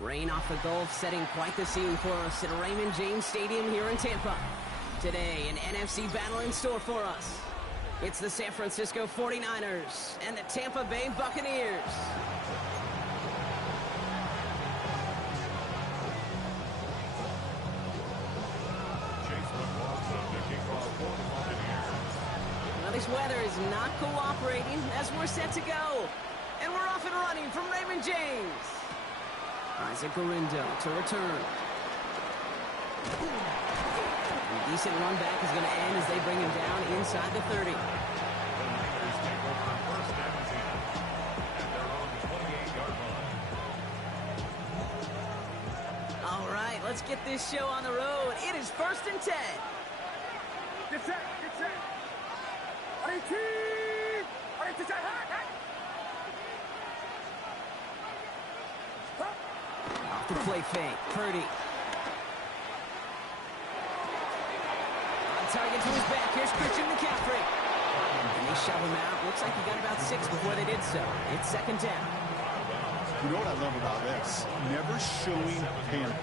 Rain off the Gulf setting quite the scene for us at Raymond James Stadium here in Tampa. Today, an NFC battle in store for us. It's the San Francisco 49ers and the Tampa Bay Buccaneers. Well, this weather is not cooperating as we're set to go. And we're off and running from Raymond James. Isaac Garindo to return. A decent run back is going to end as they bring him down inside the 30. All right, let's get this show on the road. It is 1st and 10. Get set, get set. Off the play fake, Purdy. On target to his back, here's Christian McCaffrey. And they shove him out. Looks like he got about 6 before they did so. It's 2nd down. You know what I love about this? Never showing panic.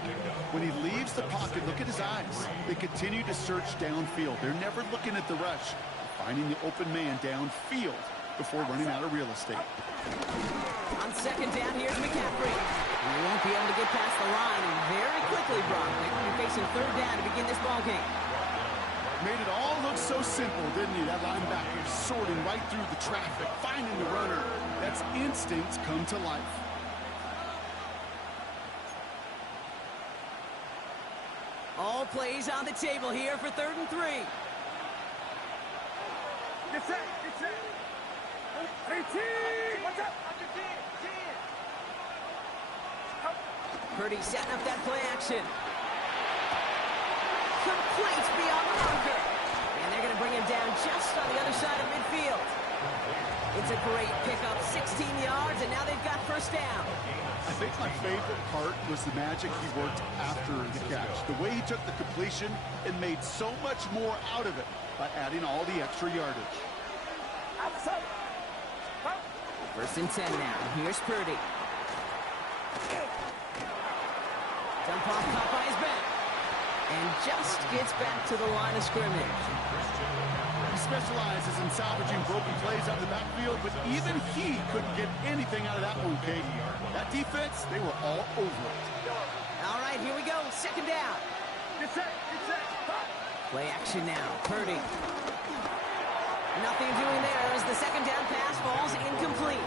When he leaves the pocket, look at his eyes. They continue to search downfield. They're never looking at the rush. Finding the open man downfield before running out of real estate. On 2nd down, here's McCaffrey. And he won't be able to get past the line, and very quickly, Brock, they're going to be facing 3rd down to begin this ballgame. Made it all look so simple, didn't he? That linebacker sorting right through the traffic, finding the runner. That's instinct come to life. All plays on the table here for 3rd and 3. Get set, get set. What's up? Purdy setting up that play action. Complete beyond the marker. And they're going to bring him down just on the other side of midfield. It's a great pickup, 16 yards, and now they've got 1st down. I think my favorite part was the magic he worked after the catch. The way he took the completion and made so much more out of it by adding all the extra yardage. 1st and 10 now. Here's Purdy. Dump off caught by his back. And just gets back to the line of scrimmage. He specializes in salvaging broken plays out of the backfield, but even he couldn't get anything out of that one, Kate. That defense, they were all over it. All right, here we go. 2nd down. Get set, get set. Play action now. Purdy. Nothing doing there as the second down pass falls incomplete.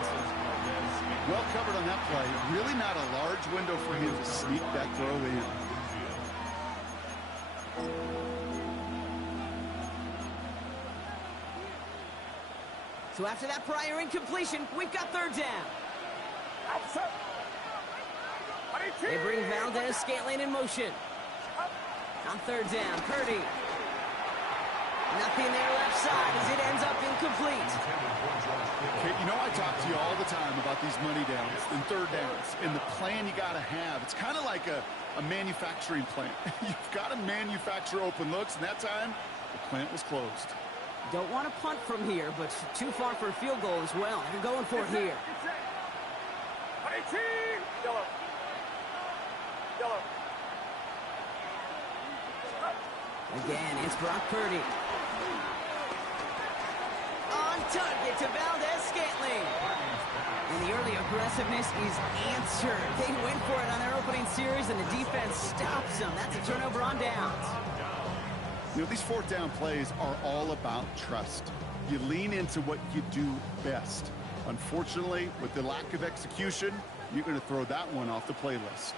Well covered on that play. Really not a large window for him to sneak that throw in. So after that prior incompletion, we've got third down. They bring Valdez-Scantling in motion. On third down, Purdy. Nothing there left side as it ends up incomplete. Okay, you know I talk to you all the time about these money downs and third downs and the plan you got to have. It's kind of like a manufacturing plant. You've got to manufacture open looks, and that time the plant was closed. Don't want to punt from here, but too far for a field goal as well. They're going for it here. Yellow. Again, it's Brock Purdy. On target to Valdez-Scantling. And the early aggressiveness is answered. They went for it on their opening series, and the defense stops them. That's a turnover on downs. You know, these fourth down plays are all about trust. You lean into what you do best. Unfortunately, with the lack of execution, you're going to throw that one off the playlist.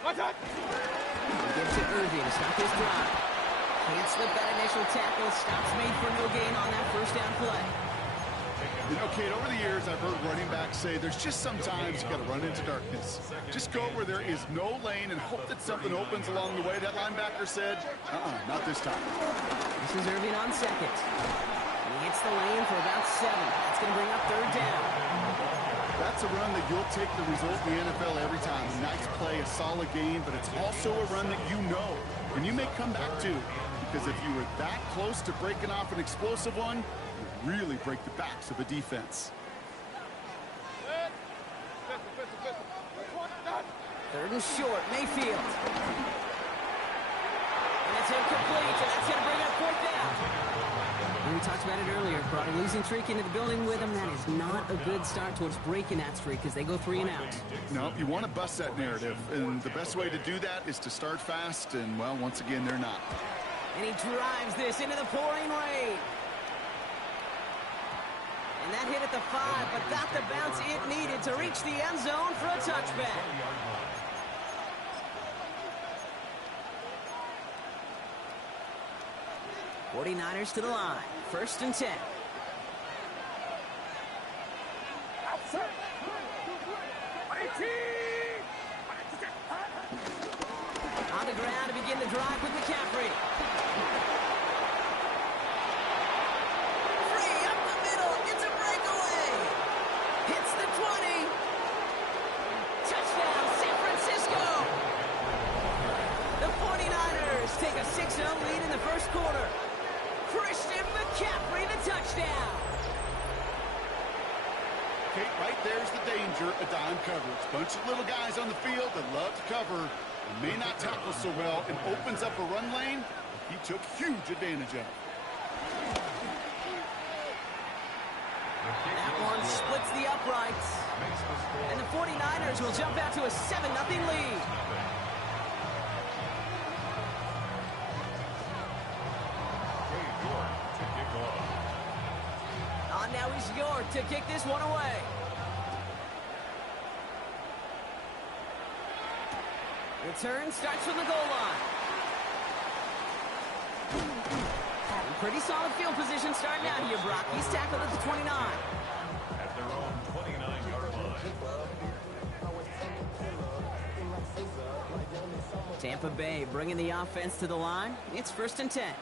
Gives to Irving to stop his drive. Can't slip that initial tackle. Stops made for no gain on that first down play. You know, Kate, over the years, I've heard running backs say there's just sometimes you got to run into darkness. Just go where there is no lane and hope that something opens along the way. That linebacker said, not this time. This is Irving on second. And he hits the lane for about 7. That's going to bring up third down. That's a run that you'll take the result in the NFL every time. A nice play, a solid game, but it's also a run that you know. And you may come back to, because if you were that close to breaking off an explosive one, you really break the backs of a defense. Third and short, Mayfield. And it's incomplete, and that's going to bring up fourth down. We talked about it earlier. Brought a losing streak into the building with them. That is not a good start towards breaking that streak as they go 3 and out. No, you want to bust that narrative, and the best way to do that is to start fast, and, well, once again, they're not. And he drives this into the pouring rain. And that hit at the 5, but got the bounce it needed to reach the end zone for a touchback. '49ers to the line. First and 10. On the ground to begin the drive with McCaffrey. Free up the middle. It's a breakaway. Hits the 20. Touchdown, San Francisco. The 49ers take a 6-0 lead in the first quarter. Christian McCaffrey, the touchdown. Kate, right there's the danger of dime coverage. Bunch of little guys on the field that love to cover and may not tackle so well, and opens up a run lane he took huge advantage of. That one splits the uprights. And the 49ers will jump out to a 7-0 lead. Now he's York to kick this one away. Return starts from the goal line. And pretty solid field position starting out here, Brock. He's tackled at the 29. At their own 29-yard line. Tampa Bay bringing the offense to the line. It's first and 10.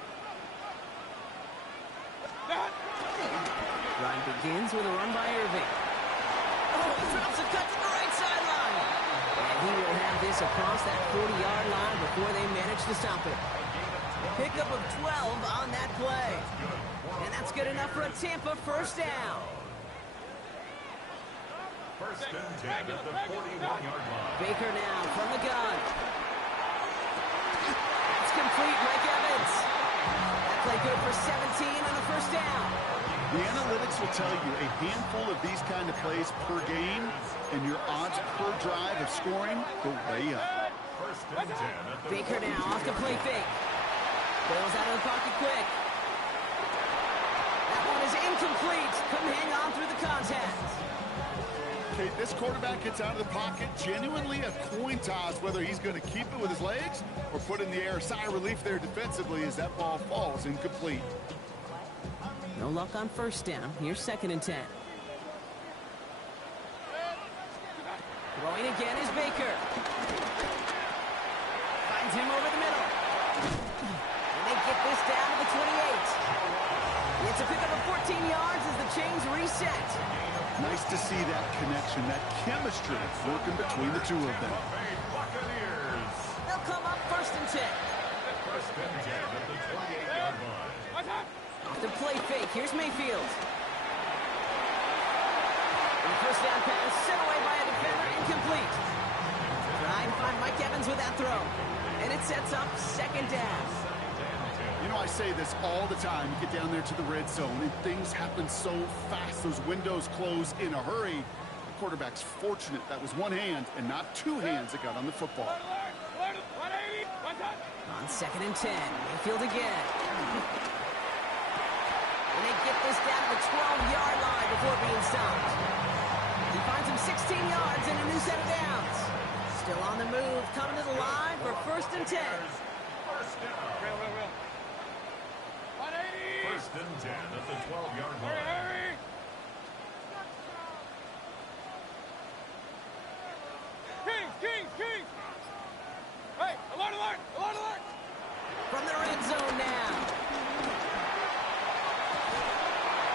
Run begins with a run by Irving. Oh, he drops a cut to the right sideline. And he will have this across that 40-yard line before they manage to stop it. Pickup of 12 on that play. And that's good enough for a Tampa first down. First and 10 at the 41-yard line. Baker now from the gun. That's complete, Mike Evans. That play good for 17 on the first down. The analytics will tell you a handful of these kind of plays per game, and your odds per drive of scoring go way up. First and 10 at the Baker now off the play fake. Bails out of the pocket quick. That one is incomplete. Couldn't hang on through the contact. Okay, this quarterback gets out of the pocket. Genuinely a coin toss whether he's going to keep it with his legs or put in the air. Sigh of relief there defensively as that ball falls incomplete. No luck on first down. Here's 2nd and 10. Throwing again is Baker. Finds him over the middle. And they get this down to the 28. It's a pickup of 14 yards as the chains reset. Nice to see that connection, that chemistry working between the two of them. Buccaneers. They'll come up 1st and 10. First and 10 at the 28-yard line. Off the play fake. Here's Mayfield. And the first down pass sent away by a defender, incomplete. Trying to find Mike Evans with that throw. And it sets up 2nd down. You know, I say this all the time. You get down there to the red zone, and things happen so fast. Those windows close in a hurry. The quarterback's fortunate that was one hand and not two hands that got on the football. On 2nd and 10. Mayfield again. And they get this down to the 12-yard line before being stopped. He finds him 16 yards and a new set of downs. Still on the move, coming to the line for 1st and 10. First down. First and 10 at the 12-yard line. King! Hey, alert! From the red zone now.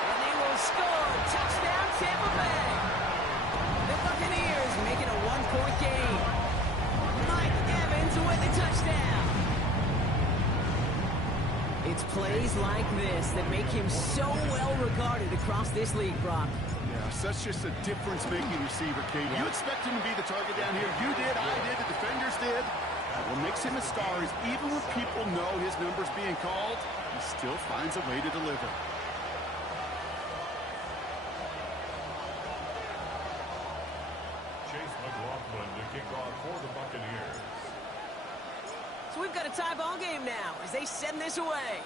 And they will score. Touchdown, Tampa Bay. The Buccaneers make it a 1-point game. Mike Evans with the touchdown. It's plays like this that make him so well regarded across this league, Brock. Yeah, that's just a difference-making receiver, Kate. You expect him to be the target down here. You did, I did, the defenders did. What makes him a star is even when people know his number's being called, he still finds a way to deliver. Chase McLaughlin to kick off for the Buccaneers. So we've got a tie ball game now as they send this away.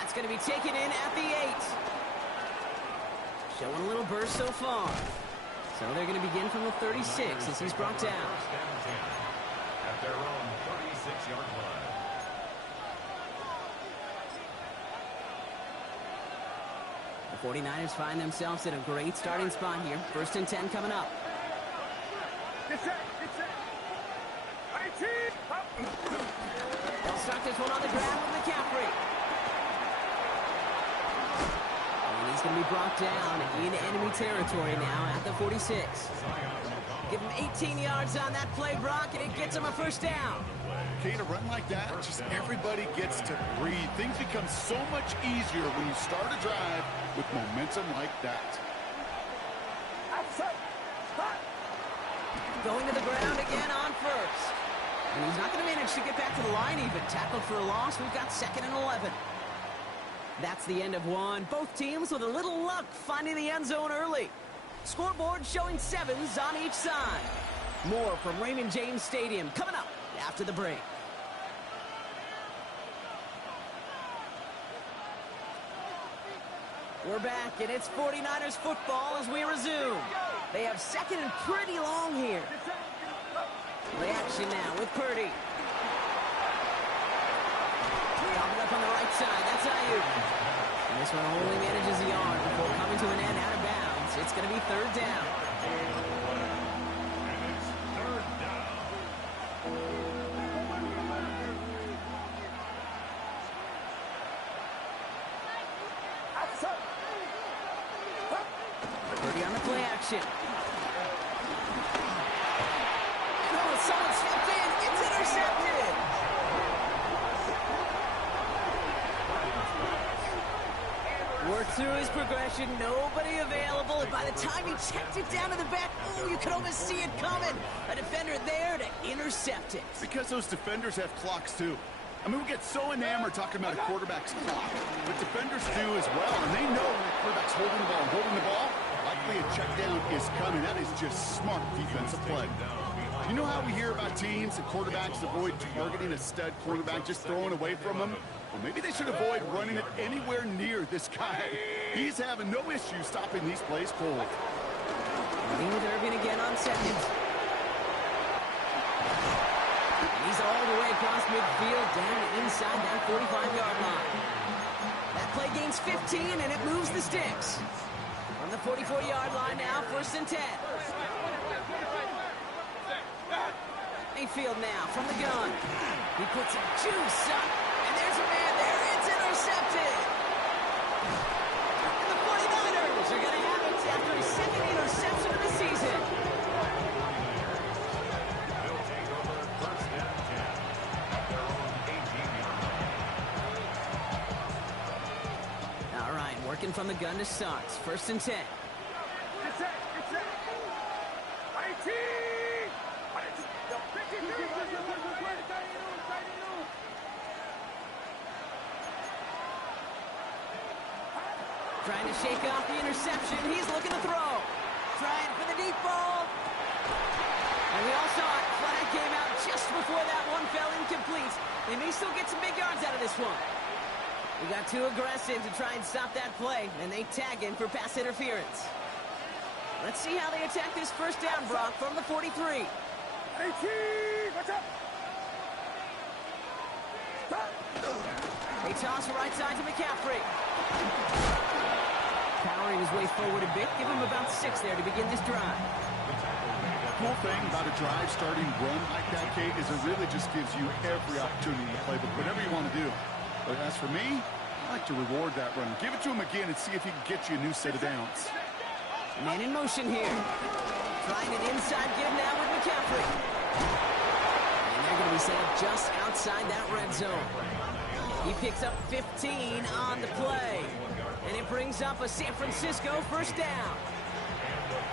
That's going to be taken in at the 8. Showing a little burst so far. So they're going to begin from the 36 as he's brought down. First and 10 at their own 36-yard line. The 49ers find themselves in a great starting spot here. 1st and 10 coming up. Get set! 18! They'll start this one on the ground with McCaffrey. And he's going to be brought down in enemy territory now at the 46. Give him 18 yards on that play, Brock, and it gets him a 1st down. Kate, a run like that, just everybody gets to breathe. Things become so much easier when you start a drive with momentum like that. Going to the ground again on 1st. And he's not going to manage to get back to the line even. Tackled for a loss. We've got 2nd and 11. That's the end of one. Both teams with a little luck finding the end zone early. Scoreboard showing 7s on each side. More from Raymond James Stadium coming up after the break. We're back, and it's 49ers football as we resume. They have 2nd and pretty long here. Play action now with Purdy. Dropping up on the right side. That's Ayuk. And this one only manages a yard before coming to an end out of bounds. It's going to be 3rd down. And it's 3rd down. Purdy on the play action. Oh, someone stepped in. It's intercepted. Worked through his progression. Nobody available. And by the time he checked it down to the back, oh, you could almost see it coming. A defender there to intercept it. Because those defenders have clocks, too. I mean, we get so enamored talking about a quarterback's clock. But defenders do as well. And they know when the quarterback's holding the ball, likely a check down is coming. That is just smart defensive play. Down behind You know how we hear about teams and quarterbacks avoid targeting a stud quarterback, just throwing away from him? Well, maybe they should avoid running it anywhere near this guy. He's having no issue stopping these plays cold. Running with Irvin again on second. And he's all the way across midfield, down inside that 45-yard line. That play gains 15, and it moves the sticks. From the 44-yard line now, 1st and 10. Mayfield now from the gun. He puts some juice up, and there's a man there. It's intercepted. And the 49ers are going to have it after his 2nd interception of the season. They'll take over 1st and 10 at their own 18-yard line. All right, working from the gun to start. 1st and 10. It's it. Trying to shake off the interception. He's looking to throw. Trying for the deep ball. And we all saw it. Flag came out just before that one fell incomplete. They may still get some big yards out of this one. We got too aggressive to try and stop that play, and they tag him for pass interference. Let's see how they attack this 1st down, Brock, from the 43. 18! Watch out! They toss right side to McCaffrey. Powering his way forward a bit. Give him about 6 there to begin this drive. The cool thing about a drive starting run like that, Kate, is it really just gives you every opportunity in the playbook, whatever you want to do. But as for me, I like to reward that run. Give it to him again and see if he can get you a new set of downs. Man in motion here. Trying an inside give now with McCaffrey. And they're going to be set up just outside that red zone. He picks up 15 on the play. And it brings up a San Francisco 1st down.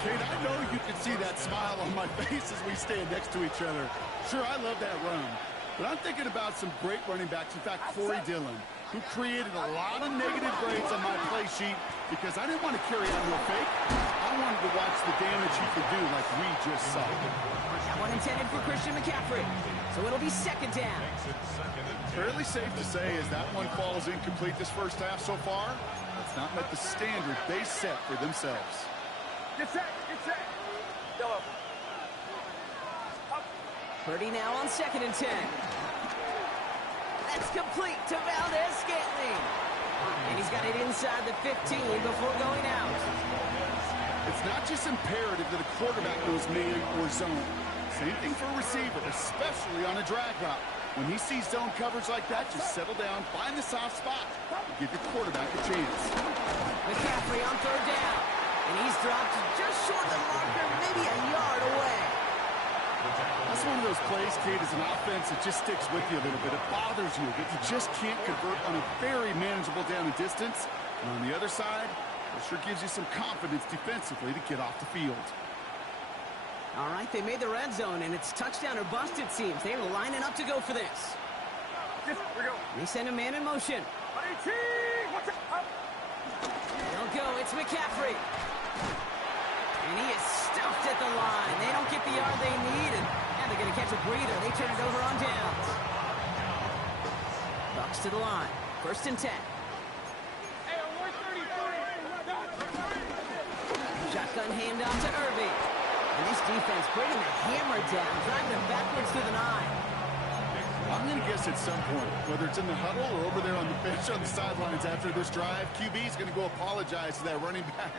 Kate, I know you can see that smile on my face as we stand next to each other. Sure, I love that run. But I'm thinking about some great running backs. In fact, Corey Dillon, who created a lot of negative grades on my play sheet because I didn't want to carry out no fake. I wanted to watch the damage he could do like we just saw. That one intended for Christian McCaffrey. So it'll be 2nd down. Fairly safe to say as that one falls incomplete this 1st half so far, it's not met the standard they set for themselves. Get set. Yellow. Purdy now on 2nd and 10. That's complete to Valdez-Scantling. And he's got it inside the 15 before going out. It's not just imperative that a quarterback knows man or zone. Same thing for a receiver, especially on a drag route. When he sees zone coverage like that, just settle down, find the soft spot, and give your quarterback a chance. McCaffrey on 3rd down. And he's dropped just short of the marker, maybe a yard away. That's one of those plays, Kate, as an offense, it just sticks with you a little bit. It bothers you that you just can't convert on a very manageable down and distance. And on the other side, it sure gives you some confidence defensively to get off the field. All right, they made the red zone, and it's touchdown or bust, it seems. They're lining up to go for this. They send a man in motion. 18! Watch out! They'll go. It's McCaffrey. And he is stuffed at the line. They don't get the yard they need, and they're going to catch a breather. They turn it over on downs. Bucks to the line. 1st and 10. Hey, on 130. Shotgun handoff to Irving. And this defense bringing the hammer down, driving them backwards to the 9. I'm going to guess at some point, whether it's in the huddle or over there on the bench on the sidelines after this drive, QB's going to go apologize to that running back.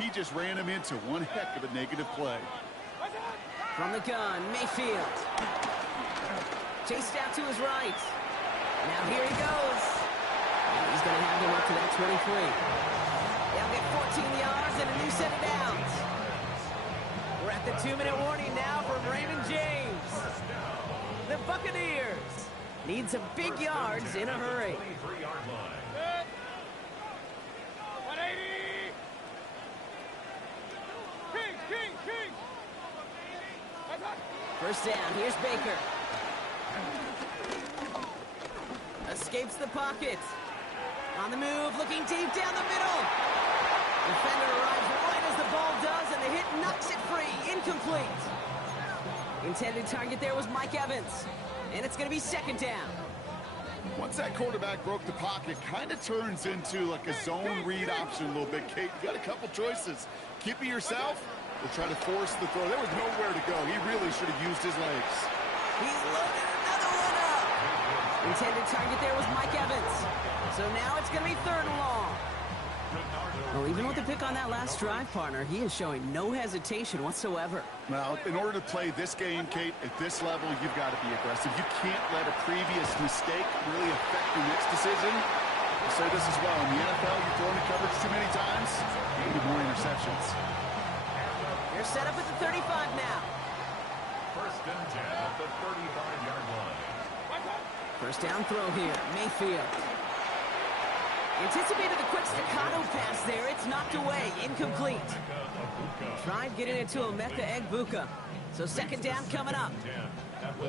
He just ran him into one heck of a negative play. From the gun, Mayfield. Chased out to his right. Now here he goes. And he's going to have him up to that 23. They'll get 14 yards and a new set of downs. We're at the 2-minute warning now from Raymond James. The Buccaneers need some big yards in a hurry. 23-yard line. 180! King! 1st down, here's Baker. Escapes the pocket. On the move, looking deep down the middle. Defender arrives right as the ball does, and the hit knocks it free. Incomplete. Intended target there was Mike Evans. And it's going to be second down. Once that quarterback broke the pocket, kind of turns into like a zone read option a little bit, Kate. You got a couple choices. Keep it yourself or try to force the throw. There was nowhere to go. He really should have used his legs. He's loaded another one up. Intended target there was Mike Evans. So now it's going to be third and long. Well, even with the pick on that last drive, partner, he is showing no hesitation whatsoever. Well, in order to play this game, Kate, at this level, you've got to be aggressive. You can't let a previous mistake really affect your next decision. I'll say this as well. In the NFL, you throw into coverage too many times, you get more interceptions. They're set up at the 35 now. First and 10 at the 35-yard line. First down throw here, Mayfield. Anticipated the quick staccato pass there. It's knocked away, incomplete. Tried getting it to Emeka Egbuka. So second down coming up.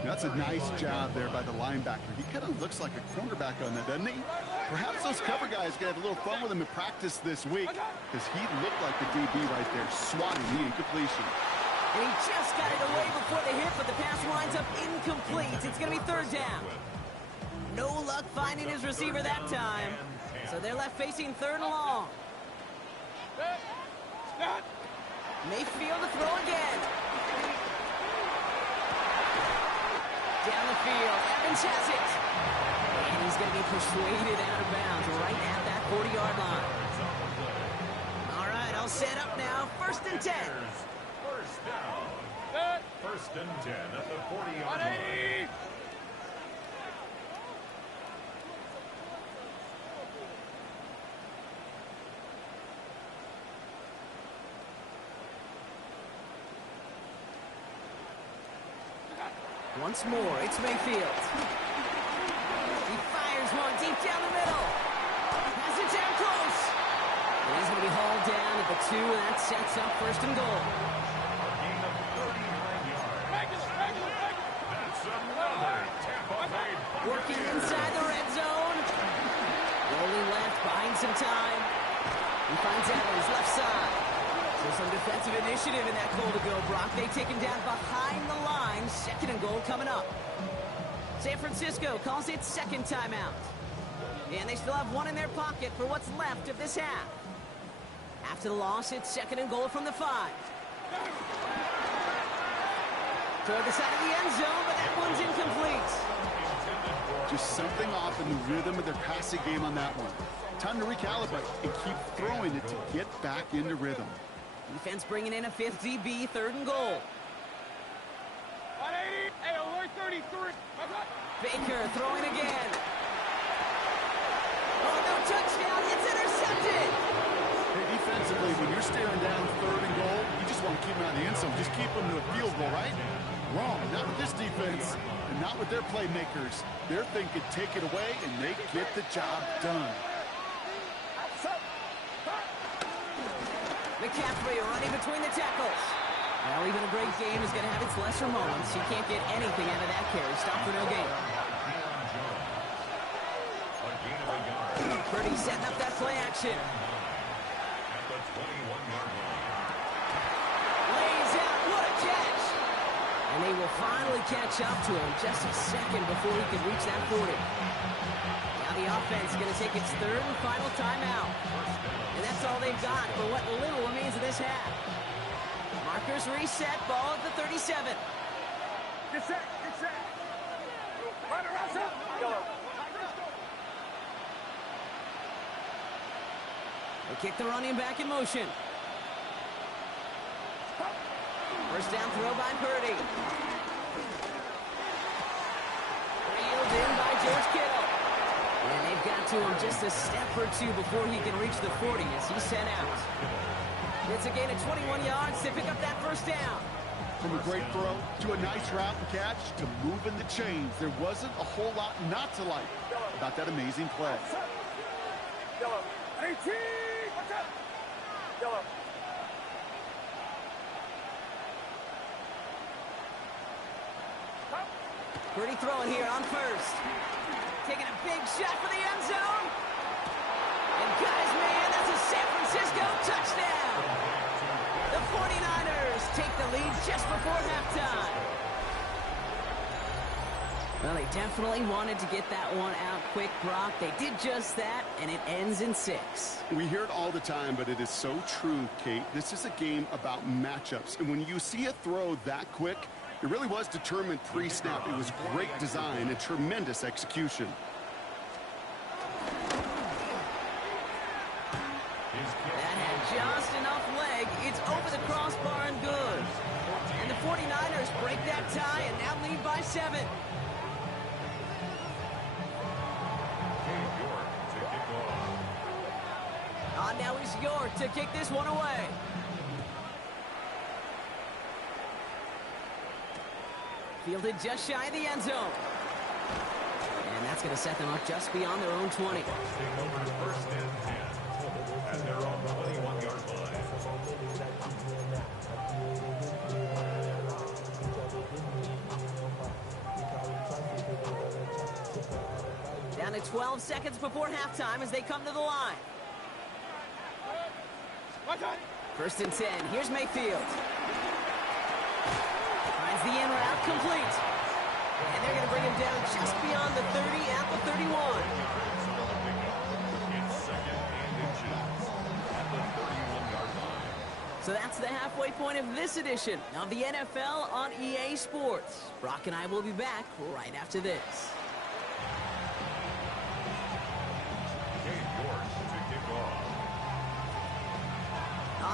That's a nice job there by the linebacker. He kind of looks like a cornerback on that, doesn't he? Perhaps those cover guys can have a little fun with him in practice this week because he looked like the DB right there, swatting the incompletion. And he just got it away before the hit, but the pass winds up incomplete. It's going to be third down. No luck finding his receiver that time. So they're left facing third and long. Mayfield to throw again. Down the field, Evans has it. And he's going to be persuaded out of bounds right at that 40-yard line. All right, all set up now. First and 10. First down. First and 10 at the 40-yard line. Once more, it's Mayfield. He fires one deep down the middle. Has it down close. And he's going to be hauled down at the 2, and that sets up first and goal. Gain of 39 yards. That's another Tampa Bay Buccaneers. Working inside the red zone. Rolling left, buying some time. He finds Evans, left side. So some defensive initiative in that goal to go, Brock. They take him down behind the line. Second and goal coming up. San Francisco calls it second timeout. And they still have one in their pocket for what's left of this half. After the loss, it's second and goal from the 5. Toward the side of the end zone, but that one's incomplete. Just something off in the rhythm of their passing game on that one. Time to recalibrate and keep throwing it to get back into rhythm. Defense bringing in a 5th DB, third and goal. 180. Hey, alert 33. Baker throwing again. Oh, no touchdown. It's intercepted. Hey, defensively, when you're staring down third and goal, you just want to keep them out of the end zone. Just keep them to a field goal, right? Wrong. Not with this defense and not with their playmakers. They're thinking take it away, and they get the job done. McCaffrey running between the tackles. Well, even a great game is going to have its lesser moments. He can't get anything out of that carry. Stop for no gain. Purdy setting up that play action. Lays out. What a catch. And they will finally catch up to him just a second before he can reach that 40. Now the offense is going to take its third and final timeout. And that's all they've got for what little remains of this half. Markers reset, ball at the 37. Get set. Run around, sir. They kick the running back in motion. First down throw by Purdy. Reeled in by George Kittle. And they've got to him just a step or two before he can reach the 40 as he's sent out. It's a gain of 21 yards to pick up that first down. From a great throw to a nice route and catch to moving the chains, there wasn't a whole lot not to like about that amazing play. 18. Watch out. Yellow. Purdy throwing here on first. Taking a big shot for the end zone. And guys, man, that's a San Francisco touchdown. The 49ers take the lead just before halftime. Well, they definitely wanted to get that one out quick, Brock. They did just that, and it ends in 6. We hear it all the time, but it is so true, Kate. This is a game about matchups. And when you see a throw that quick, it really was determined pre-snap. It was great design and tremendous execution. That had just enough leg. It's over the crossbar and good. And the 49ers break that tie and now lead by 7. Now is York to kick this one away. Fielded just shy of the end zone. And that's going to set them up just beyond their own 20. First and 10 at their own 21-yard line. Down to 12 seconds before halftime as they come to the line. First and 10. Here's Mayfield. Finds the in route complete. And they're going to bring him down just beyond the 30 at the 31. It's second and inches at the 31-yard line. So that's the halfway point of this edition of the NFL on EA Sports. Brock and I will be back right after this.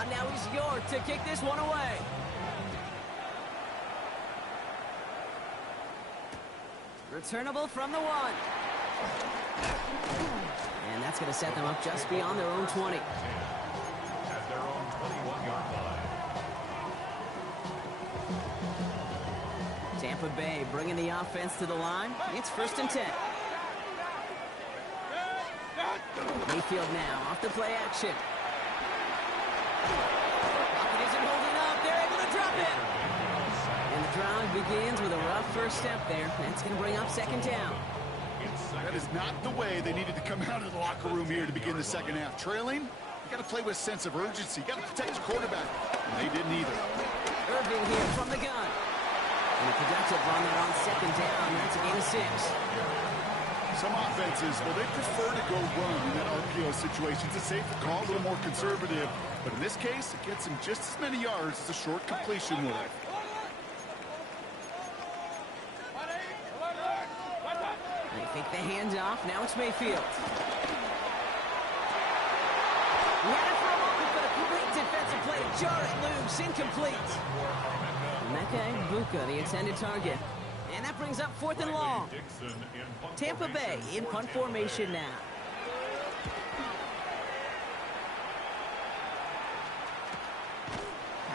Now is York to kick this one away. Returnable from the 1. And that's going to set them up just beyond their own 20. At their own 21-yard line. Tampa Bay bringing the offense to the line. It's first and 10. Mayfield now off the play action. Pocket isn't holding up. They're able to drop it. And the drive begins with a rough first step there. That's going to bring up second down. That is not the way they needed to come out of the locker room here to begin the second half. Trailing, you got to play with a sense of urgency. You got to protect your quarterback. And they didn't either. Irving here from the gun. And a productive run there on second down. That's a gain of 6. Some offenses, well, they prefer to go run in that RPO situation. It's a safer call, a little more conservative. But in this case, it gets him just as many yards as a short completion would. They take the handoff. Now it's Mayfield. He had it for a moment, but a complete defensive play to jar it loose. Incomplete. Mecca Buka, the intended target. And that brings up 4th and long. Tampa Bay in punt formation now.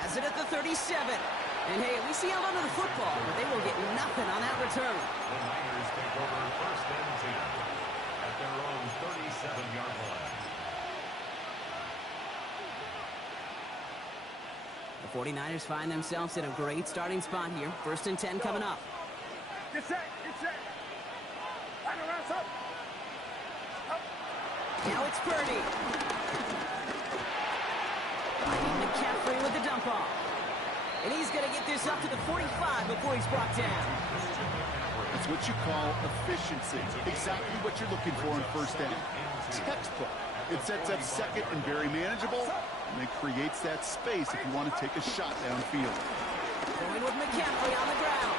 Has it at the 37. And hey, at least he held onto the football, but they will get nothing on that return. The Niners take over first and 10 at their own 37-yard line. The 49ers find themselves in a great starting spot here. First and 10 coming up. Get set, get set. Line around, up. Now it's Purdy. Finding McCaffrey with the dump off. And he's going to get this up to the 45 before he's brought down. It's what you call efficiency. Exactly what you're looking for in first down. Textbook. It sets up second and very manageable, and it creates that space if you want to take a shot downfield. Going with McCaffrey on the ground.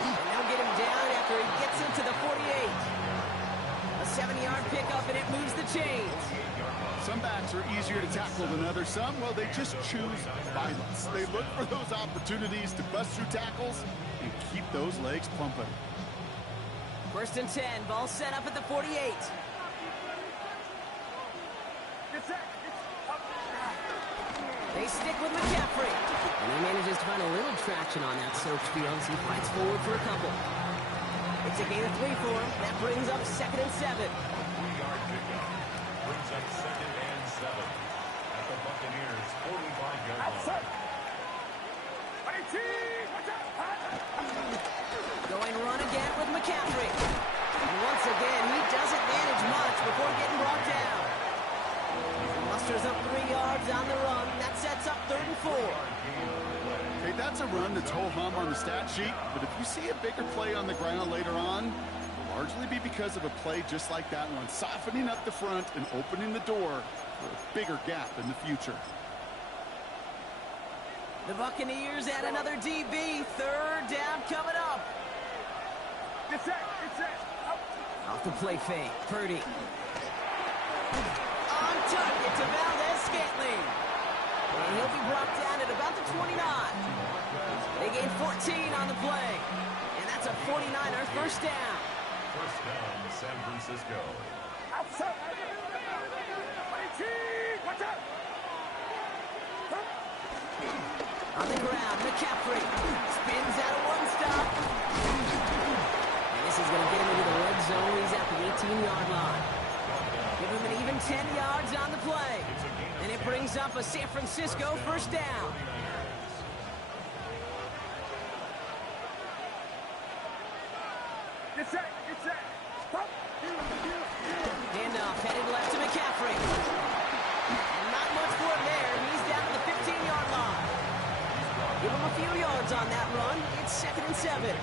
And they'll get him down after he gets into the 48. A 70-yard pickup, and it moves the chains. Some backs are easier to tackle than others. Some, well, they just choose violence. They look for those opportunities to bust through tackles and keep those legs pumping. First and 10, ball set up at the 48. Get set, They stick with McCaffrey. And he manages to find a little traction on that soaked field as he fights forward for a couple. It's a gain of 3 for him. That brings up second and 7. 3-yard pickup brings up second and 7 at the Buccaneers' 45-yard line. Going run again with McCaffrey. And once again, he doesn't manage much before getting brought down. Musters up 3 yards on the run. That sets up 3rd and 4. Okay, that's a run that's ho-hum on the stat sheet, but if you see a bigger play on the ground later on, it'll largely be because of a play just like that one, softening up the front and opening the door for a bigger gap in the future. The Buccaneers add another DB. Third down coming up. Get set. Get set. Off the play fake. Purdy. On target to Valdez-Scantling. And he'll be brought down at about the 29. They gain 14 on the play. And that's a 49er first down. First down, San Francisco. Outside. Watch out. On the ground, McCaffrey spins out of one stop. And this is going to get him into the red zone. He's at the 18-yard line. Give him an even 10 yards on the play. And it brings up a San Francisco first down. Get set. Get set. Handoff headed left to McCaffrey. And not much for him there. He's down to the 15-yard line. Give him a few yards on that run. It's 2nd and 7.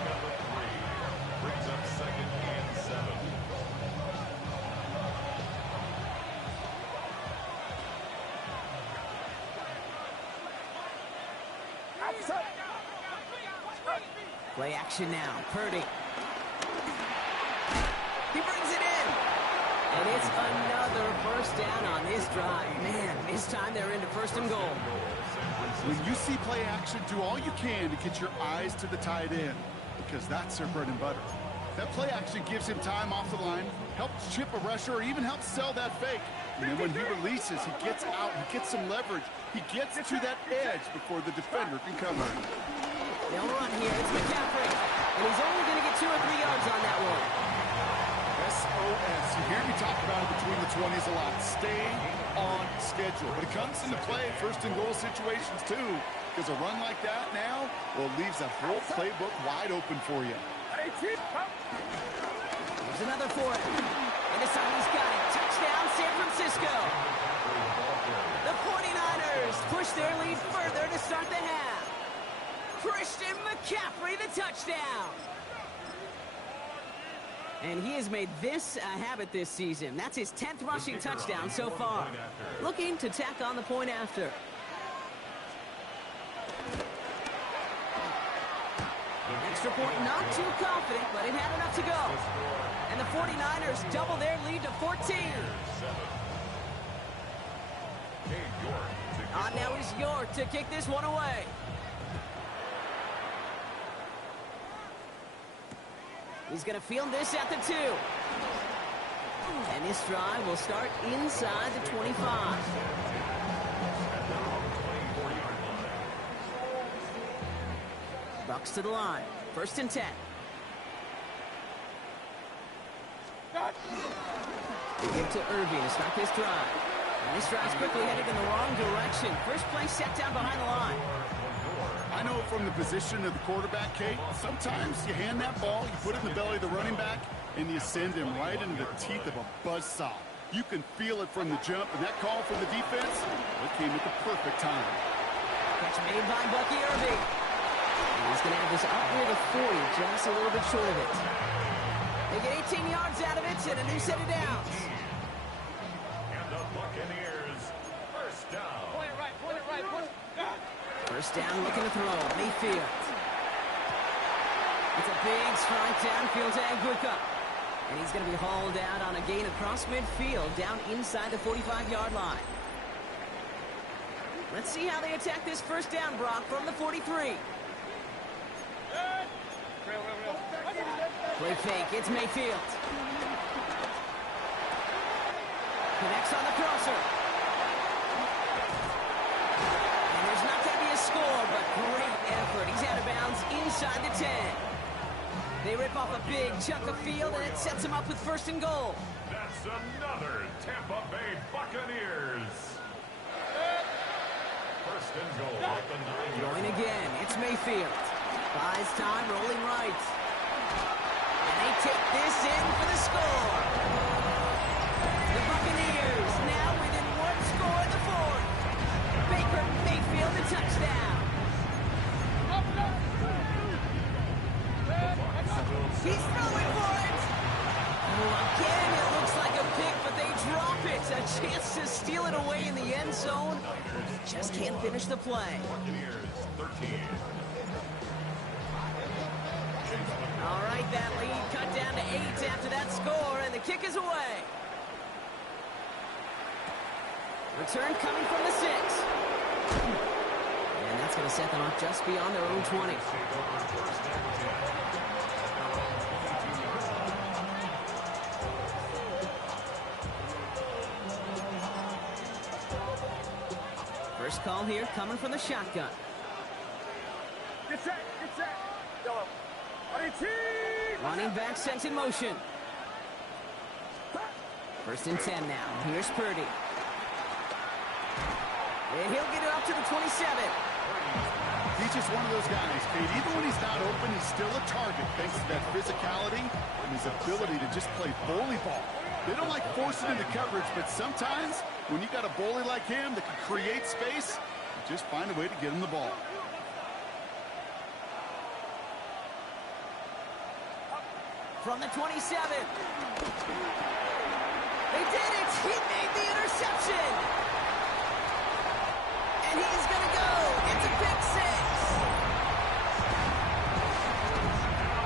Brings up 2nd and 7. Outside. Play action now. Purdy. He brings it in. And it's another first down on this drive. Man, this time they're into 1st and goal. When you see play action, do all you can to get your eyes to the tight end, because that's their bread and butter. That play action gives him time off the line, helps chip a rusher, or even helps sell that fake. And then when he releases, he gets out, he gets some leverage. He gets to that edge before the defender can cover him. They'll run here. It's McCaffrey. And he's only going to get 2 or 3 yards on that one. SOS. You hear me talk about it between the 20s a lot. Stay on schedule. But it comes into play 1st and goal situations too, because a run like that now, well, leaves that whole playbook wide open for you. There's another for him. And this time he's got it. Touchdown, San Francisco. The 49ers push their lead further to start the half. Christian McCaffrey, the touchdown. And he has made this a habit this season. That's his 10th rushing touchdown so far. Looking to tack on the point after. Extra point, not too confident, but it had enough to go. And the 49ers double their lead to 14. Now is York to kick this one away. He's going to field this at the 2. And this drive will start inside the 25. Bucks to the line. 1st and 10. They give to Irving to start this drive. And this drive's quickly headed in the wrong direction. First play set down behind the line. I know from the position of the quarterback, Kate, sometimes you hand that ball, you put it in the belly of the running back, and you send him right into the teeth of a buzzsaw. You can feel it from the jump, and that call from the defense, it came at the perfect time. Catch made by Bucky Irving. And he's going to have this up near the 40, just a little bit short of it. They get 18 yards out of it and a new set of downs. And the Buccaneers, first down. Point it right. First down, looking to throw. Mayfield. It's a big strike downfield to Aguica. And he's going to be hauled out on a gain across midfield, down inside the 45-yard line. Let's see how they attack this first down, Brock, from the 43. Play fake, it's Mayfield. Connects on the crosser. And there's not going to be a score, but great effort. He's out of bounds inside the 10. They rip off a big chunk of field, and it sets them up with 1st and goal. That's another Tampa Bay Buccaneers. First and goal at the 9-yard Going again, it's Mayfield. Buys time, rolling right. And they take this in for the score. The Buccaneers now within 1 score in the 4th. Baker Mayfield, the touchdown. He's throwing for it. Oh, again, it looks like a pick, but they drop it. A chance to steal it away in the end zone. Just can't finish the play. All right, that lead cut down to 8 after that score, and the kick is away. Return coming from the 6. And that's going to set them up just beyond their own 20. First call here coming from the shotgun. Get set, get set. Go. Running back sent in motion. First and 10 now. Here's Purdy. And he'll get it up to the 27. He's just one of those guys, Kate. Even when he's not open, he's still a target thanks to that physicality and his ability to just play bully ball. They don't like forcing into coverage, but sometimes when you got a bully like him that can create space, you just find a way to get him the ball. From the 27. They did it! He made the interception! And he's gonna go! It's a pick 6!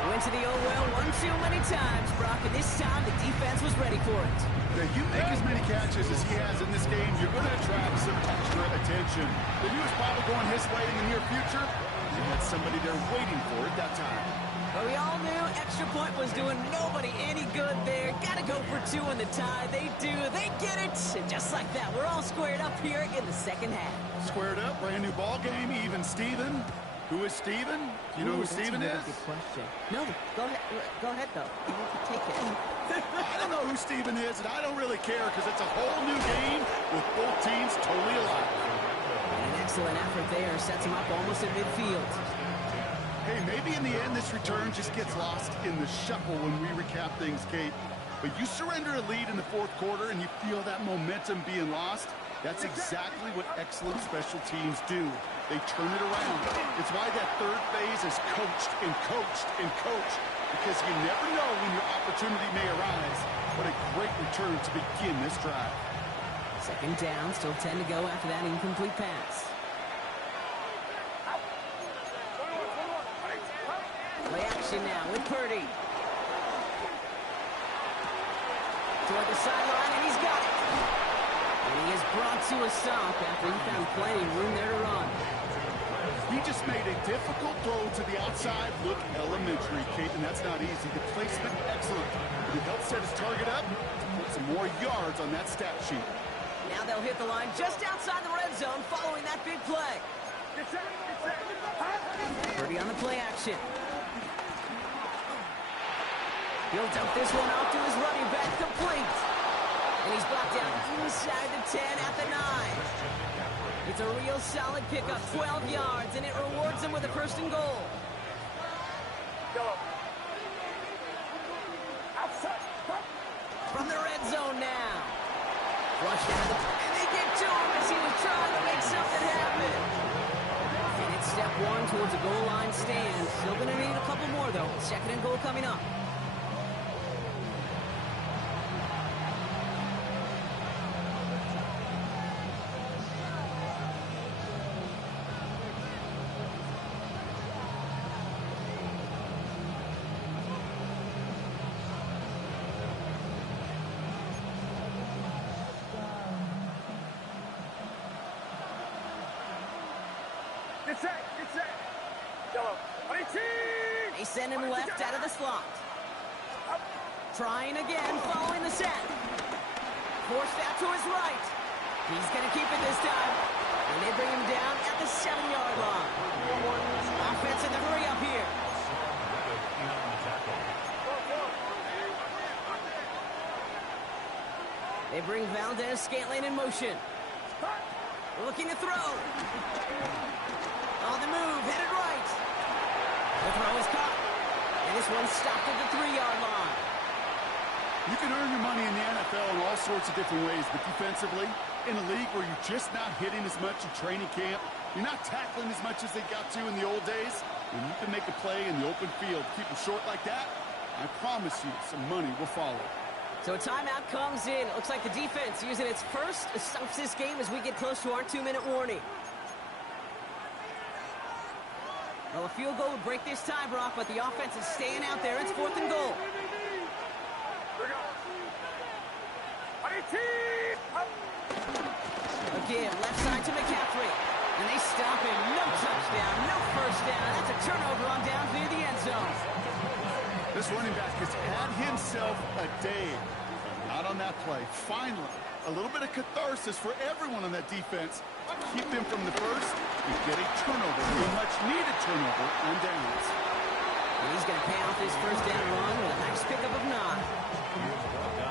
Went to the oh well one too many times, Brock, and this time the defense was ready for it. Now, you make as many catches as he has in this game, you're going to attract some extra attention. The news probably going his way in the near future. He had somebody there waiting for it that time. But we all knew extra point was doing nobody any good there. Gotta go for 2 in the tie. They do. They get it. And just like that, we're all squared up here in the second half. Squared up, brand new ball game, even Steven. Who is Steven? Do you know who Steven is? That's a good question. No, go ahead though. You can take it. I don't know who Steven is, and I don't really care because it's a whole new game with both teams totally alive. An excellent effort there. Sets him up almost at midfield. Hey, maybe in the end this return just gets lost in the shuffle when we recap things, Kate. But you surrender a lead in the fourth quarter and you feel that momentum being lost. That's exactly what excellent special teams do. They turn it around. It's why that third phase is coached and coached and coached, because you never know when your opportunity may arise. What a great return to begin this drive. Second down, still 10 to go after that incomplete pass. Play action now with Purdy. Toward the sideline, and he's got it. And he is brought to a stop after he found plenty of room there to run. He just made a difficult throw to the outside. Look elementary, Kate, and that's not easy. The placement, excellent. But it helped set his target up to put some more yards on that stat sheet. Now they'll hit the line just outside the red zone following that big play. Purdy on the play action. He'll dump this one off to his running back, complete. And he's brought down inside the 10 at the 9. It's a real solid pickup, 12 yards, and it rewards him with a first and goal. From the red zone now. Flushed out, and they get to him as he was trying to make something happen. And it's step 1 towards a goal line stand. Still going to need a couple more, though. Second and goal coming up. They send him left out of the slot. Trying again, following the set. Forced out to his right. He's going to keep it this time. And they bring him down at the 7-yard line. Offense in the hurry up here. They bring Valdez-Scantling in motion. Looking to throw. On the move, headed right. The throw is caught. And this one stopped at the 3-yard line. You can earn your money in the NFL in all sorts of different ways, but defensively, in a league where you're just not hitting as much in training camp, you're not tackling as much as they got to in the old days, When you can make a play in the open field, keep them short like that, I promise you some money will follow. So a timeout comes in. It looks like the defense using its first stops this game as we get close to our 2-minute warning. Well, a field goal would break this tie, Brock, but the offense is staying out there. It's 4th and goal. Again, left side to McCaffrey. And they stop him. No touchdown, no first down. That's a turnover on downs near the end zone. This running back has had himself a day. Not on that play. Finally, a little bit of catharsis for everyone on that defense. Keep them from the first and get a turnover, a much-needed turnover on downs. And he's going to pay off his first down run with a nice pickup of 9.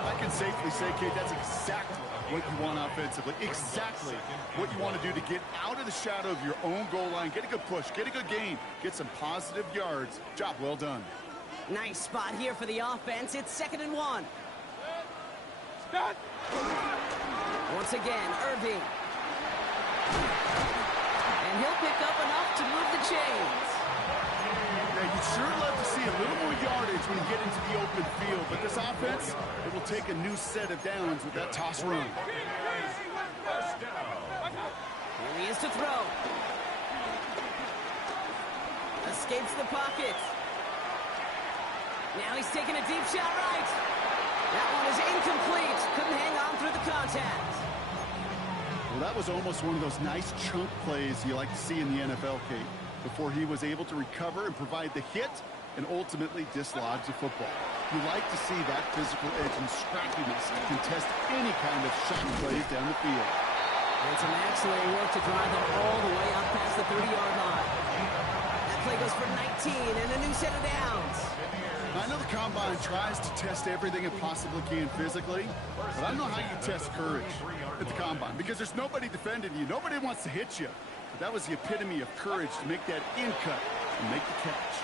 I can safely say, Kate, that's exactly what you want offensively. Exactly what you want to do to get out of the shadow of your own goal line. Get a good push. Get a good gain. Get some positive yards. Job well done. Nice spot here for the offense. It's 2nd and 1. Stop. Once again, Irving. And he'll pick up enough to move the chains. Now, you'd sure love to see a little more yardage when you get into the open field, but this offense, it will take a new set of downs with that toss run. Here he is to throw. Escapes the pocket. Now he's taking a deep shot right. That one is incomplete. Couldn't hang on through the contact. Well, that was almost one of those nice chunk plays you like to see in the NFL, Kate, before he was able to recover and provide the hit and ultimately dislodge the football. You like to see that physical edge and scrappiness to contest any kind of shot plays down the field. And some excellent work to drive them all the way up past the 30-yard line. That play goes for 19 and a new set of downs. I know the Combine tries to test everything it possibly can physically, but I don't know how you test courage at the Combine because there's nobody defending you. Nobody wants to hit you. But that was the epitome of courage to make that in cut and make the catch.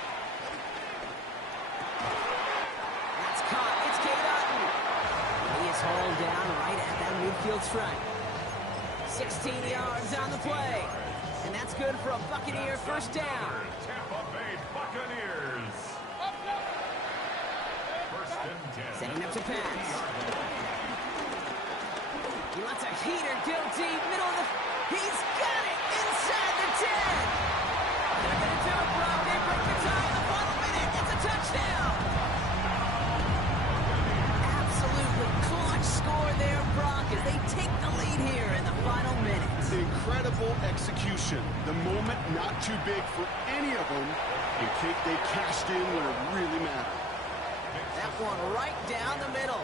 That's caught. It's Cade Otton. He is hauled down right at that midfield stripe. 16 yards on the play. And that's good for a Buccaneer first down. Tampa Bay Buccaneers. Setting up to pass. He lets a heater go deep, middle of the... He's got it inside the 10. They're going to do it, Brock. They break the tie in the final minute. It's a touchdown. Absolutely clutch score there, Brock, as they take the lead here in the final minutes. Incredible execution. The moment not too big for any of them. And Kate, they cashed in when it really mattered. That one right down the middle.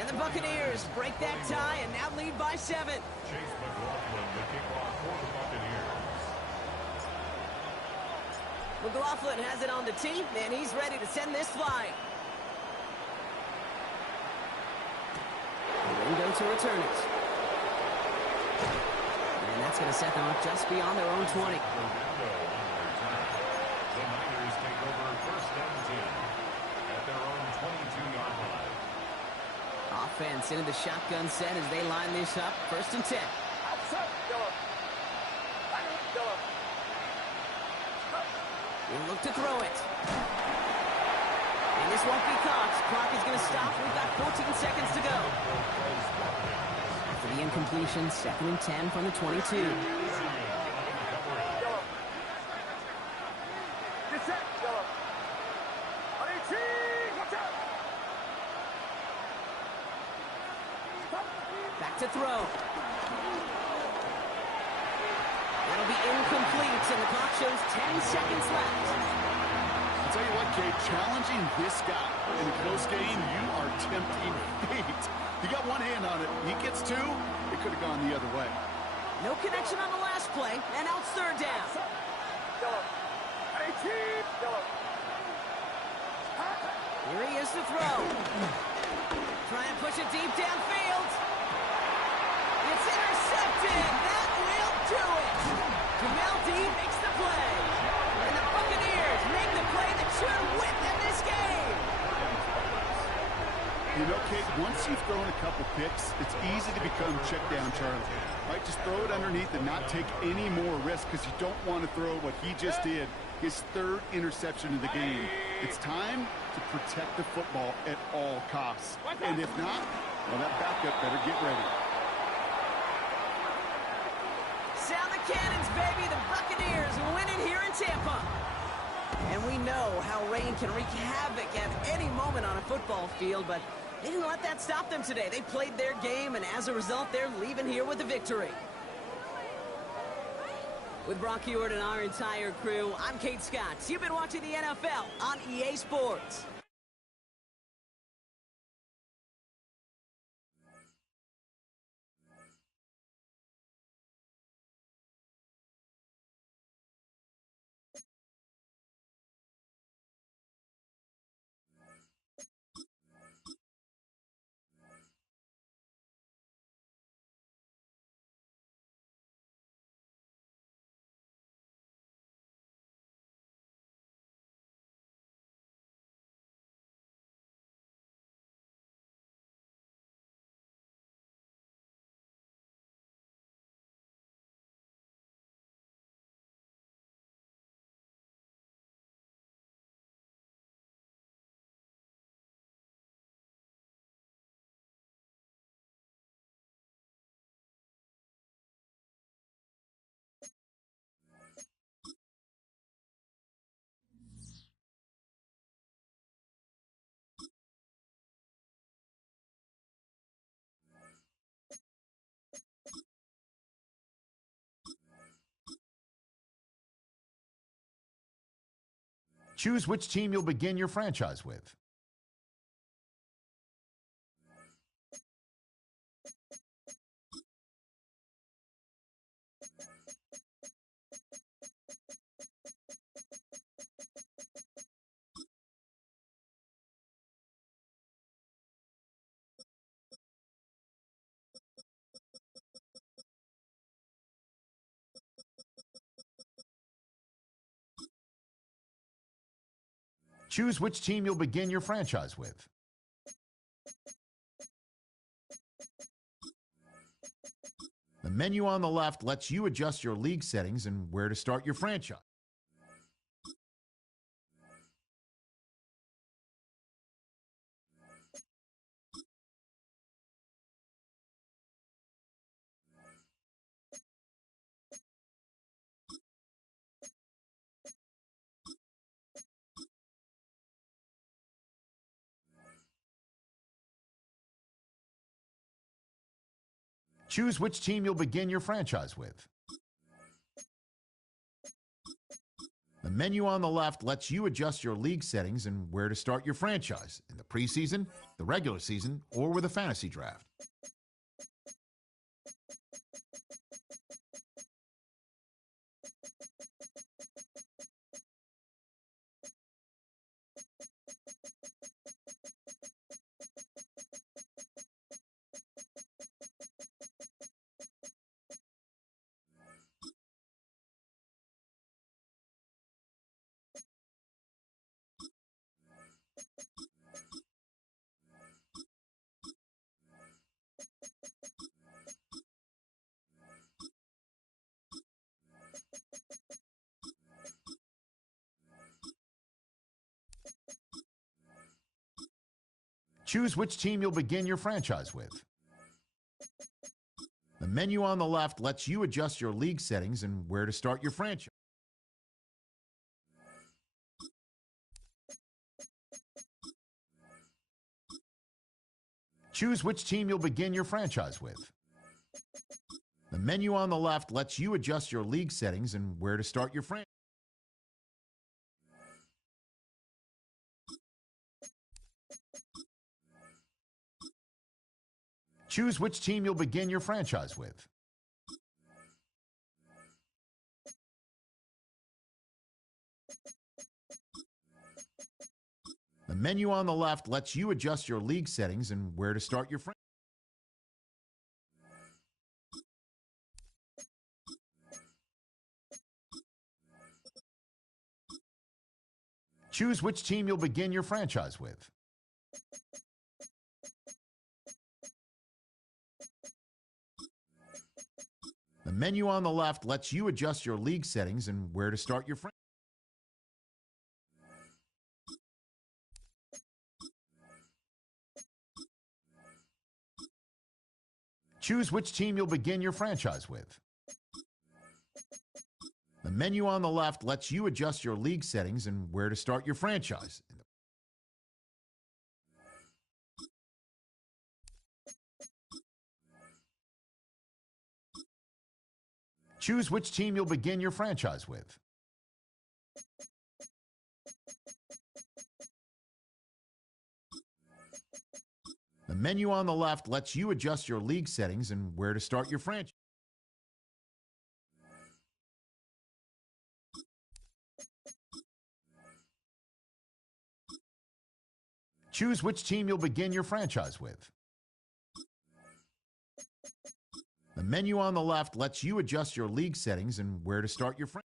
And the Buccaneers break that tie and now lead by 7. Chase McLaughlin, the kickoff for the Buccaneers. McLaughlin has it on the tee, and he's ready to send this flying. Wingo to return it. And that's going to set them up just beyond their own 20. The Niners take over 1st and 10 at their own 22-yard line. Offense into the shotgun set as they line this up. 1st and 10. We'll look to throw it. And this won't be caught. Clock is going to stop. We've got 14 seconds to go. After the incompletion, 2nd and 10 from the 22. Back to throw. That'll be incomplete, and the clock shows 10 seconds left. I'll tell you what, Kate, challenging this guy in a close game, you are tempting fate. You got one hand on it. He gets 2, it could have gone the other way. No connection on the last play, and now it's 3rd down. Here he is to throw. Try and push it deep downfield. It's intercepted. That will do it. Jamel Dean makes the play. And the Buccaneers make the play that should win them this game. You know, Kate, once you've thrown a couple picks, it's easy to become check down Charlie. Right? Just throw it underneath and not take any more risk because you don't want to throw what he just did, his third interception of the game. It's time to protect the football at all costs. And if not, well, that backup better get ready. Sound the cannons, baby. The Buccaneers win it here in Tampa. And we know how rain can wreak havoc at any moment on a football field, but they didn't let that stop them today. They played their game, and as a result, they're leaving here with a victory. With Brock Heward and our entire crew, I'm Kate Scott. You've been watching the NFL on EA Sports. Choose which team you'll begin your franchise with. Choose which team you'll begin your franchise with. The menu on the left lets you adjust your league settings and where to start your franchise. Choose which team you'll begin your franchise with. The menu on the left lets you adjust your league settings and where to start your franchise in the preseason, the regular season, or with a fantasy draft. Choose which team you'll begin your franchise with. The menu on the left lets you adjust your league settings and where to start your franchise. Choose which team you'll begin your franchise with. The menu on the left lets you adjust your league settings and where to start your franchise. Choose which team you'll begin your franchise with. The menu on the left lets you adjust your league settings and where to start your franchise. Choose which team you'll begin your franchise with. menu on the left lets you adjust your league settings and where to start your franchise. Choose which team you'll begin your franchise with. The menu on the left lets you adjust your league settings and where to start your franchise. Choose which team you'll begin your franchise with. The menu on the left lets you adjust your league settings and where to start your franchise. Choose which team you'll begin your franchise with. The menu on the left lets you adjust your league settings and where to start your franchise.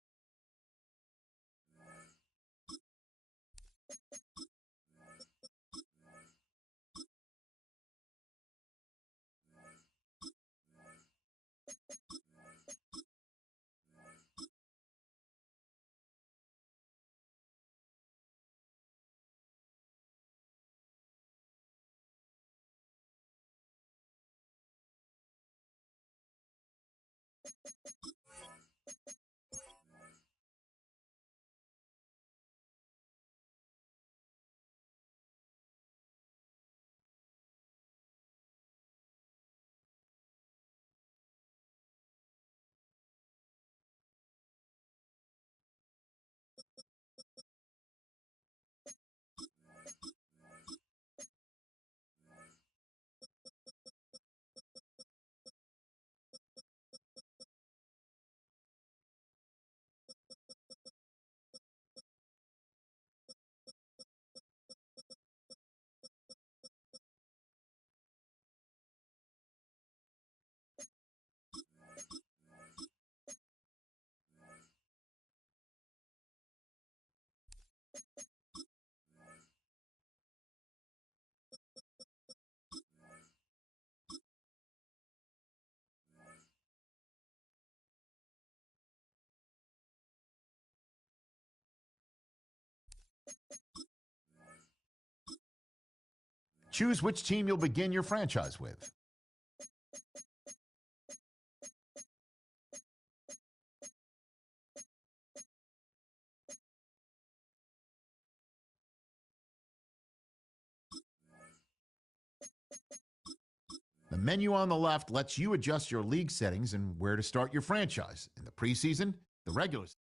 Choose which team you'll begin your franchise with. The menu on the left lets you adjust your league settings and where to start your franchise in the preseason, the regular season.